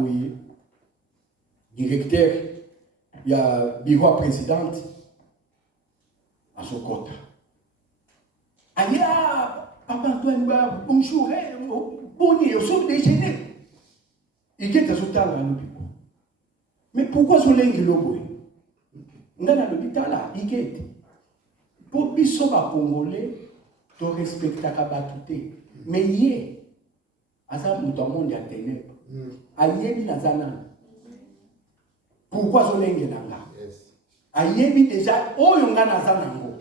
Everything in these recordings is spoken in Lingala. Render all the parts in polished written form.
Boye, directeur, il y a bureau présidente, à Sokota. Aya, Papa Antoine, bonjour, bonjour, au saut déjeuner. Il est à Sokota là, mais pourquoi ce lingue lobo? Dans l'hôpital là, il est. Pour biso ba Congolais, tu respectes ta kabatuté. Mais hier, asa muto monde ya ténèbres. Ayebi nazana. Pourquoi ce lingue nanga? Ayebi déjà oyo nga nazana ngo.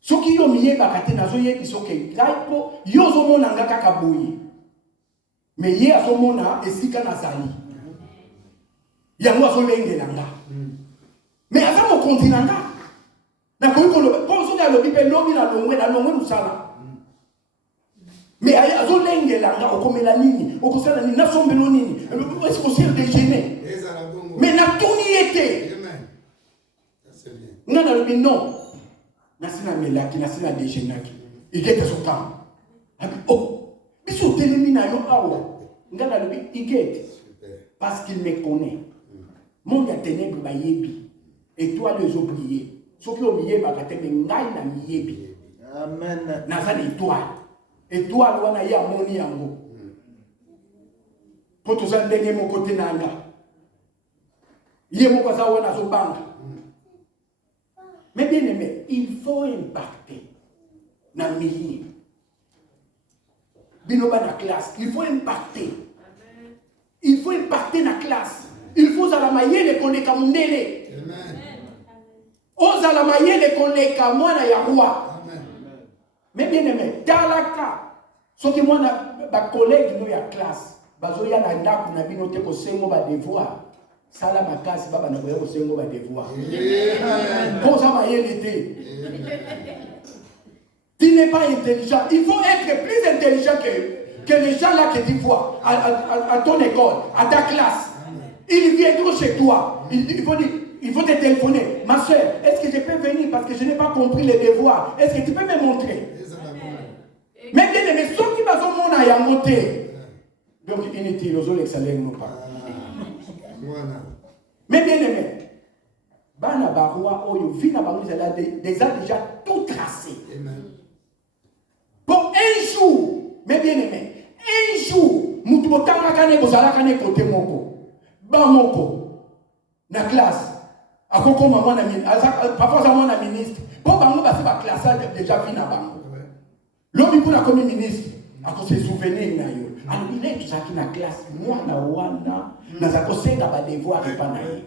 Soki yo miye bakate nazo yebi soke gaipo yo zo mona nga kaka boye. Mais hier azo mona esika nazali. Yango azo lingue nanga. Mais aza mo continent nga. Na koyi ko lo ponso na lobi pe lobi na longwe musala. Mais azo lingue nanga okomela nini? Okosala nini na sombelo nini? Est-ce que c'est déjeuner? Mais na tuni été. C'est bien. Ngana lobi non. Nasina melaki nasina déjeuner ki. Igete so tam. Abi oh. Biso telemi na yo awa. Ngana lobi igete. Parce qu'il me connaît. Monde ya ténèbres ba yebi. Étoile les oubliés. Ceux qui ont mis bakate me ngai na miyebi. Amen. Naza étoile. Étoile wana ya moni yango. Pour tous en dernier mon côté nanga. Yé mon kaza wana zo banga. Mais bien aimé, il faut impacter na milieu. Binoba na classe, il faut impacter. Il faut impacter na classe. Il faut la mayele koleka mundele. Amen. Oza la mayele koleka mwana ya roi. Amen. Mais bien aimé, talaka. So ki mwana ba collègue no ya classe, bazo ya na ndaku na bino te ko sengo ba devoir. Sala makasi baba na ko sengo ba devoir. Amen. Koza mayele te. Tu n'es pas intelligent. Il faut être plus intelligent que les gens là que tu vois à ton école, à ta classe. Ils viendront chez toi. Il faut te téléphoner. Ma soeur, est-ce que je peux venir parce que je n'ai pas compris les devoirs? Est-ce que tu peux me montrer? Mais bien aimé, ceux qui m'ont mon à monter. Donc, inutile, aux autres, l'excellent non pas. Mais bien aimé, Bana Baroua, Oyo, Vina Barou, ils ont déjà tout tracé. Pour un jour, mais bien aimé, un jour, Moutouotanga Kane, Bozala Kane, côté Moko. Bamoko, na classe, à Koko maman na ministre, parfois ça na ministre, pour Bango passer par classe déjà fini à Bango. L'homme pour la commune ministre, à cause des souvenirs na yo. Alors il est tout ça qui na classe, moi na wana, na za conseil na ba devoir et pas na yo.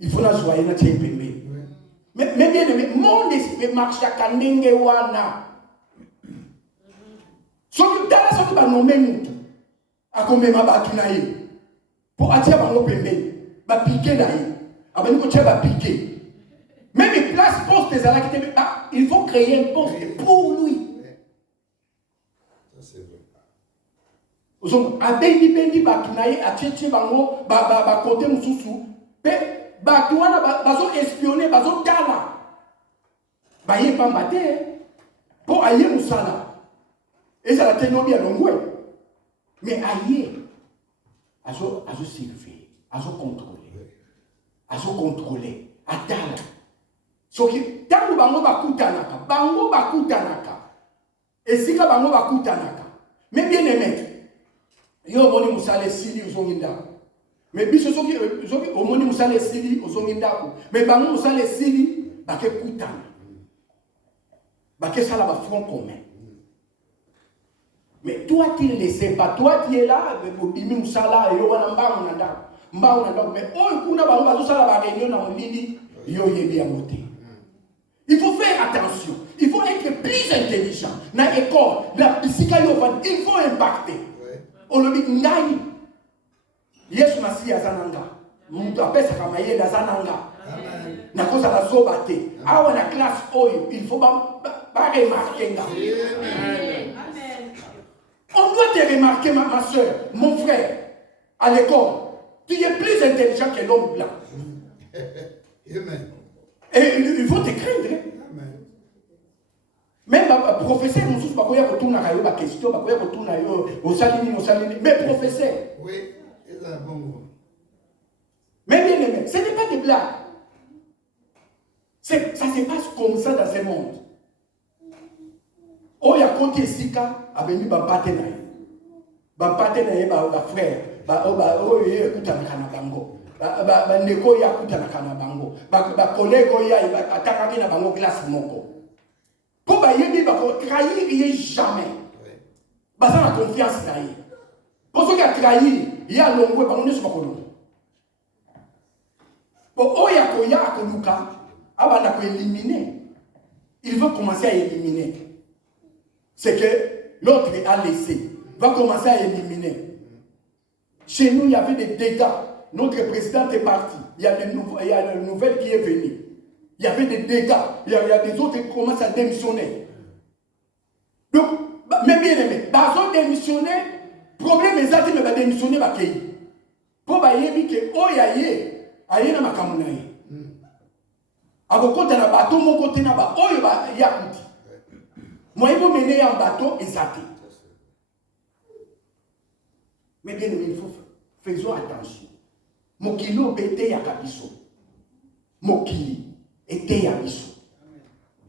Il faut na joyer na tchepembe. Mais bien aimé, mon esprit marche à kanenge wana. Soki dala soki ba nommer mutu, à combien ma ba tunaye. Pour attirer mon pembe, va piquer d'ailleurs. Avec nous, tu vas piquer. Même les places postes des alaks, il faut créer un poste pour lui. Ça c'est vrai. Donc, à Bendi Bendi, Batunaye, à Tchétché Bango, Côté Moussoussou, Batouana, Bazo espionner, Bazo Gala. Baye pas maté, pour aïe Moussala. Et ça la ténobie à l'ongoué. Mais aïe. Azo surveiller, azo contrôler, atala. So ki tangu bango bakutanaka. Esika bango bakutanaka. Mais bien aimé, yo moni musale sili uzonginda. Mais biso soki omoni musale sili uzonginda. Mais bango musale sili bake kutana. Bake sala ba front commun. Mais toi, tu ne le sais pas. Toi, tu es là, mais il faut faire attention. Il faut être plus intelligent. Dans l'école, il faut impacter. On le dit, Ngai. Yesu Masi Azananga. Mtu apesa kama yeye Azananga. Na kosa la sobate. Awa na classe oyo, il faut pas remarquer. On doit te remarquer, ma soeur, mon frère, à l'école. Tu es plus intelligent que l'homme blanc. Amen. Et il faut te craindre. Amen. Même professeur, nous tous, il y a une question, il y a mais professeur. Oui, c'est bon. Mais bien aimé, ce n'est pas des blagues. Ça se passe comme ça dans ce monde. Oh, il y a côté Sika, a venu ma partenaire. Ma partenaire, ma frère. Oh, il y a écouté na Kanabango. Neko ya écouté na Kanabango. Ma collègue, il y a attaqué na Bango classe moko. Pour ba yebi ba ko trahir jamais. Ba ça la confiance na yi. Pour ceux qui a trahi, il y a longwe ba on est sur ba ko. Bon, oh, il y a koya akoluka. Avant d'éliminer, il va commencer à éliminer. C'est que l'autre a laissé. Va commencer à éliminer. Chez nous, il y avait des dégâts. Notre président est parti. Il y a une nouvelle qui est venue. Il y avait des dégâts. Il y a des autres qui commencent à démissionner. Donc, même bien aimé, ils ont démissionné. Problème est que ils ont démissionné. Pour que oh aye na makamuna ye. Akokota na bateau mon côté na ba oyo ba yakuti. Moi il faut mener un bateau exacté. Mais bien il faut faisons attention. Mokilo bete ya kabiso. Mokili ete ya biso.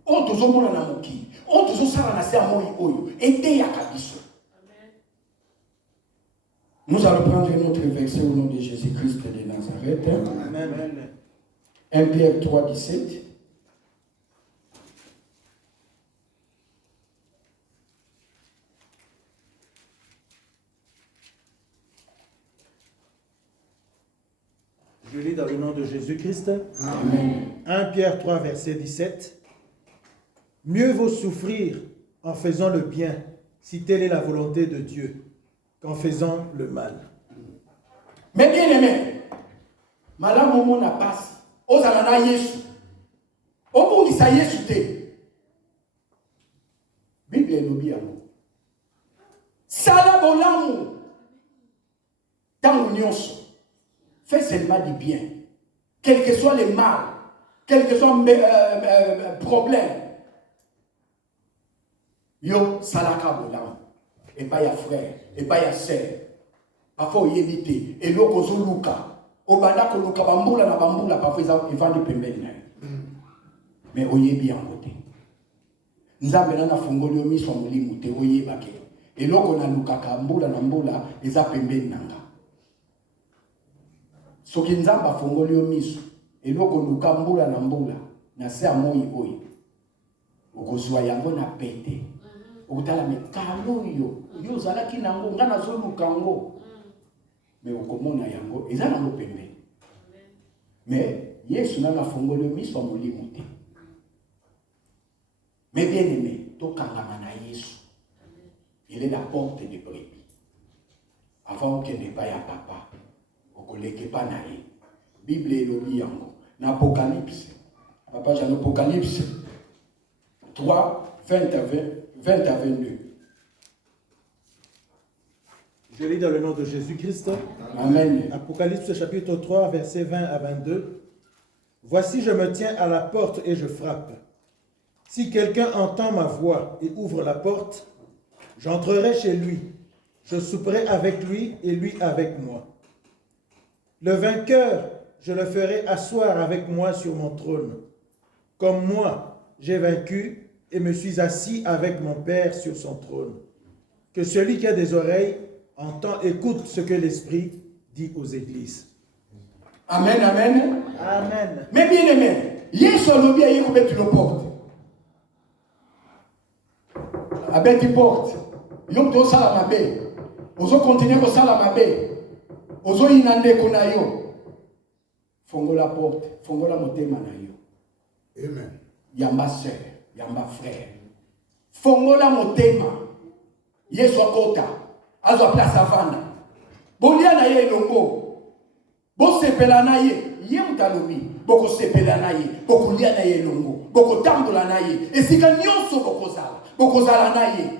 O tozo mona na mokili. O tozo sala na se amoyi oyo ete ya kabiso. Nous allons prendre notre verset au nom de Jésus-Christ de Nazareth. Amen. 1 Pierre 3, 17. Je lis dans le nom de Jésus-Christ. Amen. 1 Pierre 3, verset 17. Mieux vaut souffrir en faisant le bien, si telle est la volonté de Dieu, qu'en faisant le mal. Mais bien aimé, madame Momo n'a pas. Ozalana Yesu. Obungisa Yesu te. Bible elobi yango. Sala bolamu. Tango nyonso. Fais seulement du bien. Quel que soit les mal, quel que soit les problèmes. Yo salaka bolamu. Et pas ya frère, et pas ya sœur. Parfois il évite. Et l'autre zoluka. Obanda koluka bambula na bambula parfois ils vendent pembeni. Mais oyebi en côté. Nzambe na fungoli omiso mulimu te oyebake. Eloko na lukaka mbula na mbula eza pembeni nanga. Soki nzamba fungoli omiso eloko luka mbula na mbula na se amoyi oyi. Okozwa yango na pete. Okutala mekalo yo zalaki nango ngana zo lukango. Mais okomona yango eza nango pembeni. Mais Yesu na fungoli omiso mulimu te. Mais bien aimé, tokangama na Yesu. Il est la porte des brebis. Avant qu'il n'ait pas ya papa, okoleke pa na ye. Bible elobi yango. Na Apocalypse. Papa j'ai Apocalypse 3, 20 à 22. Je lis dans le nom de Jésus-Christ. Amen. Apocalypse chapitre 3, versets 20 à 22. Voici, je me tiens à la porte et je frappe. Si quelqu'un entend ma voix et ouvre la porte, j'entrerai chez lui, je souperai avec lui et lui avec moi. Le vainqueur, je le ferai asseoir avec moi sur mon trône, comme moi j'ai vaincu et me suis assis avec mon Père sur son trône. Que celui qui a des oreilles entend, écoute ce que l'Esprit dit aux églises. Amen, amen. Amen. Mais bien aimé, Yesu alobi aye ko betu lo porte. Abeti porte. Yo to sala mabe. Ozo continuer ko sala mabe. Ozo inande ko na yo. Fongola porte, fongola motema na yo. Amen. Yamba sœur, yamba frère. Fongola motema. Yesu akota. Azo place avana. Bolia na ye longo. Bo sepela na ye, ye mutalobi. Boko sepela na ye, boko lia na ye longo. Boko tambola na ye. Esika nyonso boko zala. Boko zala na ye.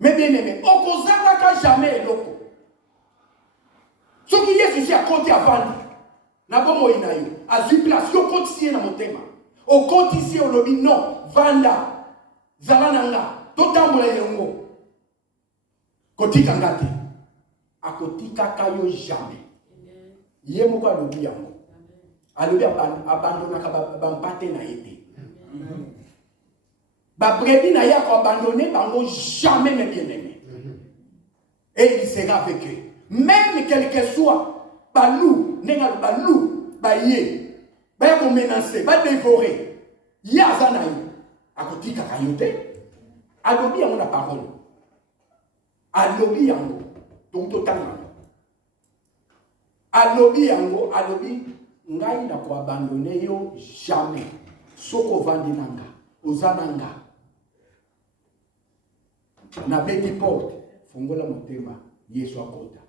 Mais bien aimé, oko zala ka jamais loko. Soki Yesu si a côté avana. Na bomo ina yo. Azu place yo côté si na motema. O côté si olobi non, vanda. Zalananga, totambola yango. Kotika ngate. Akotika kayo jamais. Ye moko alobi yango. Alobi abandonnaka bampate na ete. Ba brebis na ya ko abandonner bango jamais mes bien-aimés. Et il sera avec eux. Même quel que soit balou, nengal balou, baye, ba ko menacer, ba dévorer. Ya zanayi akotika kayote. Alobi yango na parole. Alobi yango donc totalement. Alobi yango, alobi ngai na ko abandonner yo jamais. Soko vandi nanga, ozananga. Na beti porte, fongola motema, Yesu akota.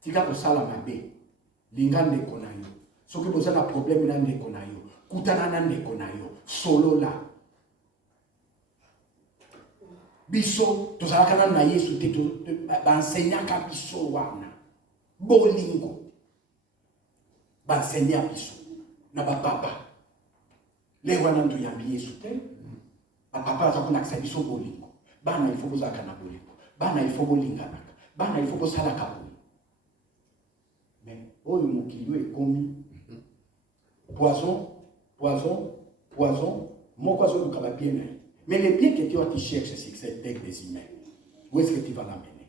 Tika kosala mabe, linga ndeko na yo. Soki boza na problème na ndeko na yo, kutana na ndeko na yo, solola. Biso, tozalaka na Yesu te bansenyaka biso wana. Bolingo. Bansenya biso na bapapa. Le wana ndo yambi Yesu te. Bapapa aza konakisa biso bolingo. Bana il faut bozaka na bolingo. Bana il faut bolinganaka. Bana il faut bosalaka bolingo. Mais oyo mokili ekomi poison, moko azoluka ba bien. Mais les biens que tu cherches, c'est que c'est avec des humains. Où est-ce que tu vas l'amener?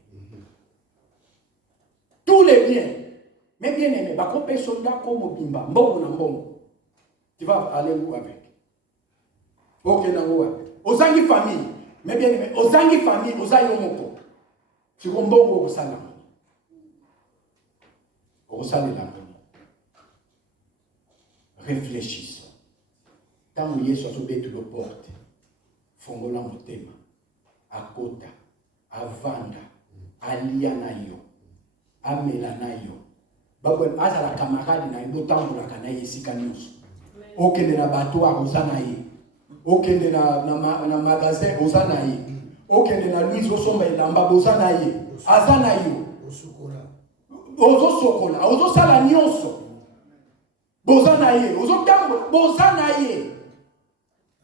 Tous les biens. Mais bien aimé, bako pe soldat comme bimba, mbongo na mbongo. Tu vas aller où avec? Ok, na où? Ozangi famille. Mais bien aimé, ozangi famille, ozayo moko. Tu vas mbongo au salam. Au salam. Réfléchissons. Tant que Yesu a sauvé toute la porte, fongola motema, akota, avanda, alia na yo, amela na yo. Babwe azala camarade na yo tambola kana yesika nyuso. Okende na bateau ozana ye. Okende na magasin ozana ye. Okende na Louise osomba elamba ozana ye. Azana yo. Ozo sokola, ozo sala nyonso. Bozana ye, ozo tambola, bozana ye.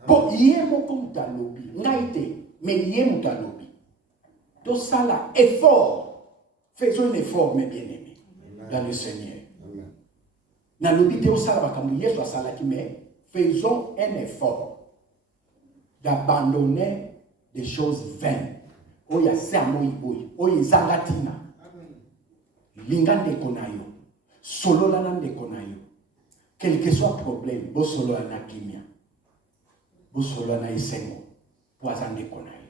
Bon, yé moko mutalobi, ngaite, mais yé mutalobi. To sala effort. Faisons un effort, mes bien-aimés, dans le Seigneur. Nalobi te osala bakambu Yesu asalaki, mais faisons un effort d'abandonner des choses vaines. Oya sermoi oy, oya zangatina. Linga ndeko na yo, solola na ndeko na yo. Quel que soit le problème, bo solola na kimia. Bo solola na esengo, po azande kona yo.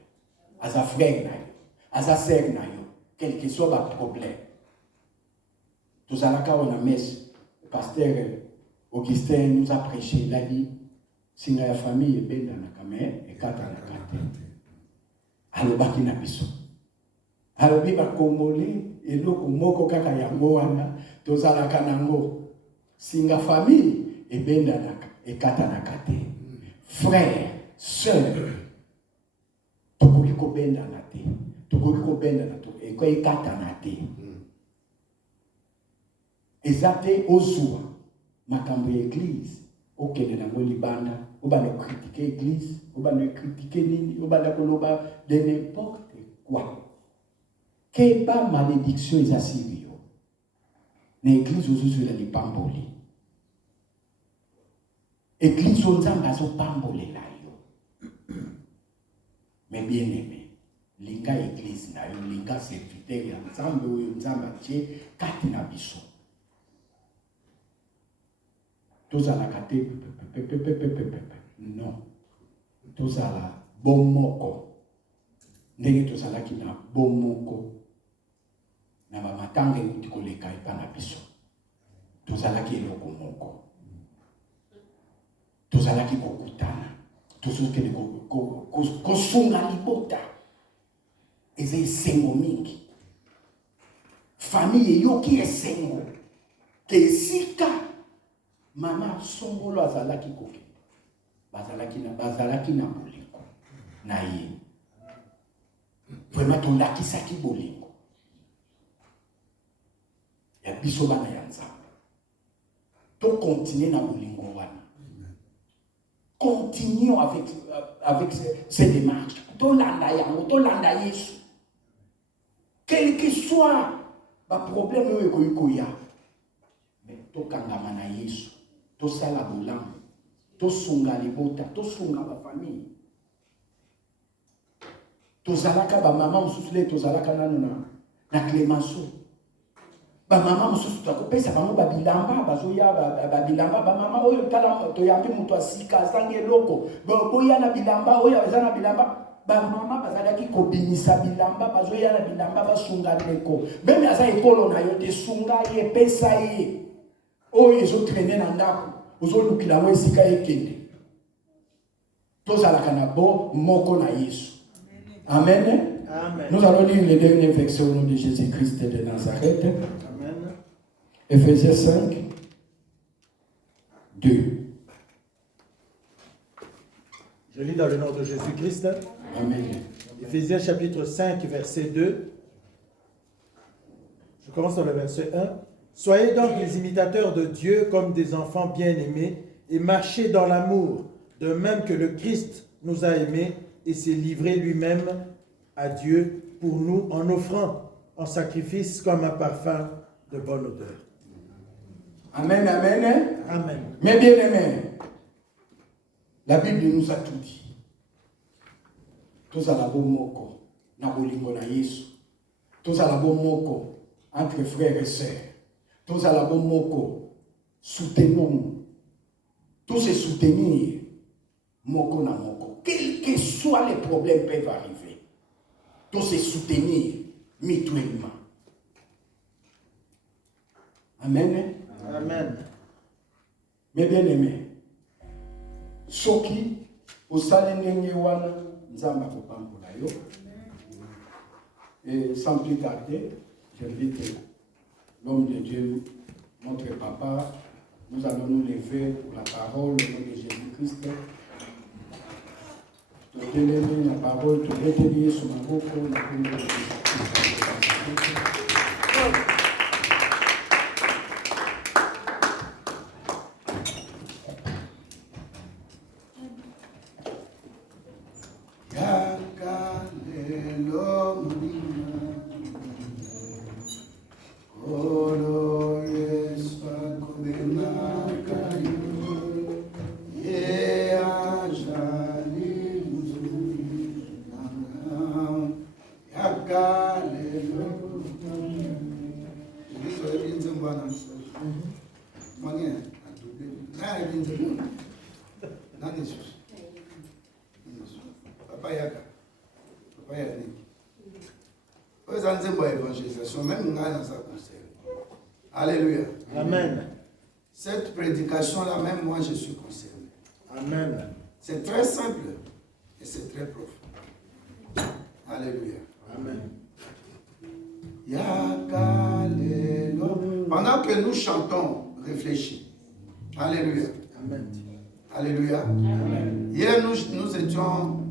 Aza frère na yo, aza sœur na yo, quel que soit le problème. Tous à la on a messe, le pasteur Augustin nous a prêché, il a dit, si la famille est belle dans la caméra, et quand on a gâté, alors baki na biso. Alors biba congolais, et l'autre moko kaka yango wana, tous à la kanango. Si la famille est belle dans la et quand on a gâté, frère, sœur, tokoki ko benda na te, tokoki ko benda na to, et ko ikata na te. Ezate ozua makambo ya église okende na libanda obana critiquer église obana critiquer nini obana koloba de n'importe quoi que pas malédiction is asirio na église ozuzu la lipamboli église onzanga zo pambole la yo mais bien aimé linga église na yo linga serviteur ya nzambe oyo nzamba tie kati na biso. Tous à la kate, non. Tous à la bomoko. Ndenge tous à la qui na bomoko. Na ba matanga utiko leka ipana biso. Tous à la qui eloko moko. Tous à la qui kokutana. Tous à la qui kosunga libota. Eze esengo mingi. Famille yo ki esengo. Ke sika mama songolo azalaki koke bazalaki na bolingo na ye vraiment tolakisaki bolingo ya biso bana ya nzambe to continuer na bolingo wana continuons avec ces démarches tolanda yango tolanda Yesu quel que soit ba problème oyo ekoki koya mais tokangama na Yesu tosala bolamu tosunga libota tosunga bafamille tozalaka bamama mosusu le tozalaka nano na Clémenceau bamama mosusu tokopesa bango babilamba bazoya babilamba bamama oyo tala toyambi moto asika azangi eloko boya na bilamba oyo aza na bilamba bamama bazalaki kobimisa bilamba bazoya na bilamba basunga ndeko meme aza ekolo na yo te sunga ye pesa ye oyo ezotraine na ndako ozolukila ngo esika ekende tozalaka na bo moko na Yesu. Amen. Amen. Nous allons lire les derniers versets au nom de Jésus-Christ de Nazareth. Amen. Éphésiens 5, 2. Je lis dans le nom de Jésus-Christ. Amen. Éphésiens chapitre 5, verset 2. Je commence dans le verset 1. Soyez donc les imitateurs de Dieu comme des enfants bien-aimés et marchez dans l'amour, de même que le Christ nous a aimés et s'est livré lui-même à Dieu pour nous en offrant en sacrifice comme un parfum de bonne odeur. Amen, amen. Amen. Mais bien aimé, la Bible nous a tout dit. Tous à la bonne moko, na bolingo na Yesu. Tous à la bonne moko, entre frères et sœurs. Tous à la bonne moko, soutenons. Tous se soutenir, moko na moko. Quels que soient les problèmes peuvent arriver. Tous se soutenir mutuellement. Amen. Amen. Mais bien aimé, soki osali ndenge wana nzamba kopambola yo. Et sans plus tarder, j'invite l'homme de Dieu, notre papa. Nous allons nous lever pour la parole au nom de Jésus-Christ. Totelemi la parole, totelemi sur ma bouche, la parole de Jésus-Christ. Alléluia. Amen. Cette prédication-là, même moi, je suis concerné. Amen. C'est très simple et c'est très profond. Alléluia. Amen. Pendant que nous chantons, réfléchis. Alléluia. Amen. Alléluia. Amen. Hier, nous étions